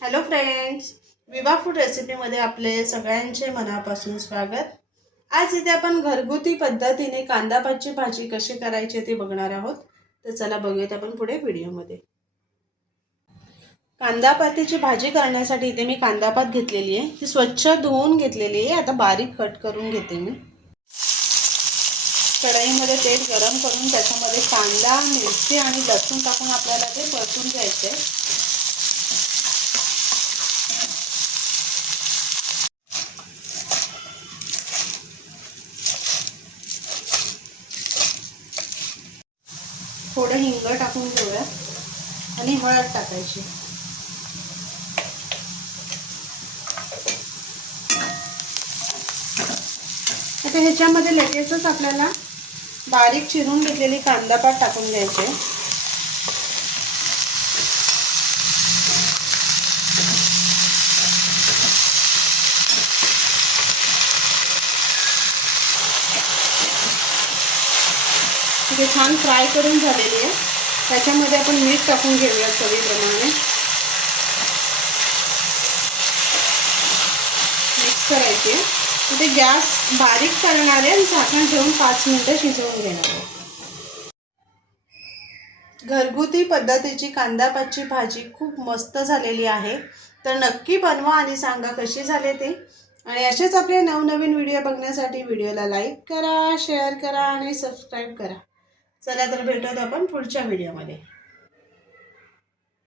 Hello friends Viva food रेसिपीमध्ये आपले सगळ्यांचे मनापासून स्वागत. आज इथे आपण घरगुती पद्धतीने कांदापातची भाजी कशी करायची ते बघणार आहोत. तर चला बघूयात आपण पुढे व्हिडिओमध्ये कांदापातीची भाजी करण्यासाठी इथे मी कांदापात घेतलेली आहे. ती स्वच्छ धुवून घेतलेली आहे. आता बारीक कट करून घेते मी. कढईमध्ये तेल गरम करून त्याच्यामध्ये कांदा मिरची आणि लसूण टाकून आपल्याला ते परतून घ्यायचे थोडं हिंग टाकून घेऊया आणि हळद टाकायची. आता ह्याच्यामध्ये लगेचच आपल्याला बारीक चिरून घेतलेली कांदापात टाकून घ्यायचे. तिथे छान फ्राय करून झालेली आहे. त्याच्यामध्ये आपण मीठ टाकून घेऊया चवीप्रमाणे. मिक्स करायची तिथे गॅस बारीक करणार आहे आणि झाकण ठेवून पाच मिनटं शिजवून घेणार आहे. घरगुती पद्धतीची कांदापाची भाजी खूप मस्त झालेली आहे. तर नक्की बनवा आणि सांगा कशी झाले ते. आणि असेच आपले नवनवीन व्हिडिओ बघण्यासाठी व्हिडिओला लाईक करा शेअर करा आणि सबस्क्राईब करा. चला तर भेटत आपण पुढच्या व्हिडिओमध्ये.